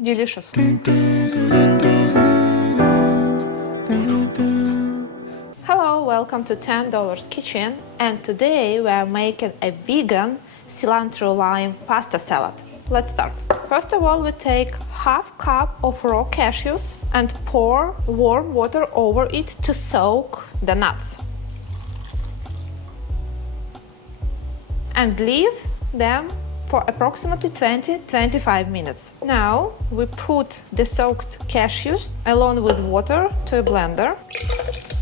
Delicious. Hello, welcome to $10 Kitchen, and today we are making a vegan cilantro lime pasta salad. Let's start. First of all, we take half cup of raw cashews and pour warm water over it to soak the nuts. And leave them for approximately 20-25 minutes. Now we put the soaked cashews along with water to a blender.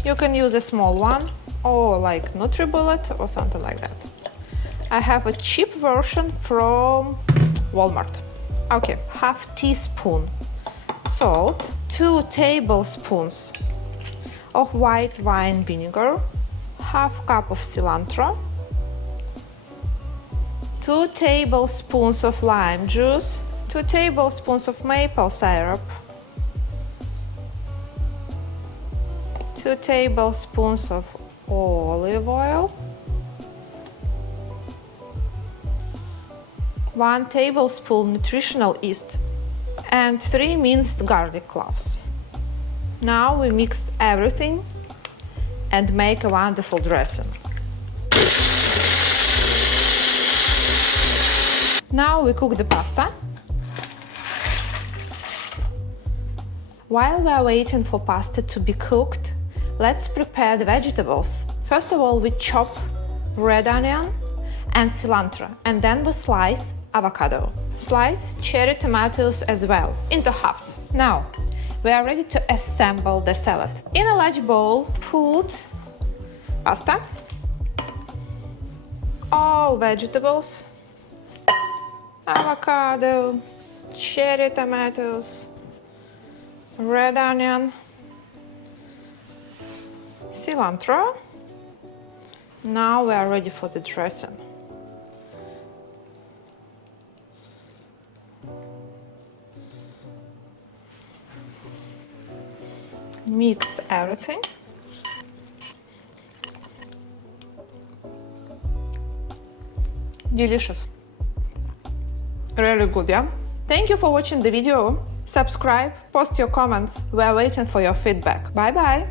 You can use a small one or like NutriBullet or something like that. I have a cheap version from Walmart. Okay, half teaspoon salt, 2 tablespoons of white wine vinegar, half cup of cilantro, 2 tablespoons of lime juice, 2 tablespoons of maple syrup, 2 tablespoons of olive oil, 1 tablespoon nutritional yeast, and 3 minced garlic cloves. Now we mix everything and make a wonderful dressing. Now we cook the pasta. While we are waiting for pasta to be cooked, let's prepare the vegetables. First of all, we chop red onion and cilantro, and then we slice avocado. Slice cherry tomatoes as well into halves. Now, we are ready to assemble the salad. In a large bowl, put pasta, all vegetables, avocado, cherry tomatoes, red onion, cilantro. Now we are ready for the dressing. Mix everything. Delicious. Really good, yeah? Thank you for watching the video. Subscribe, post your comments. We are waiting for your feedback. Bye bye.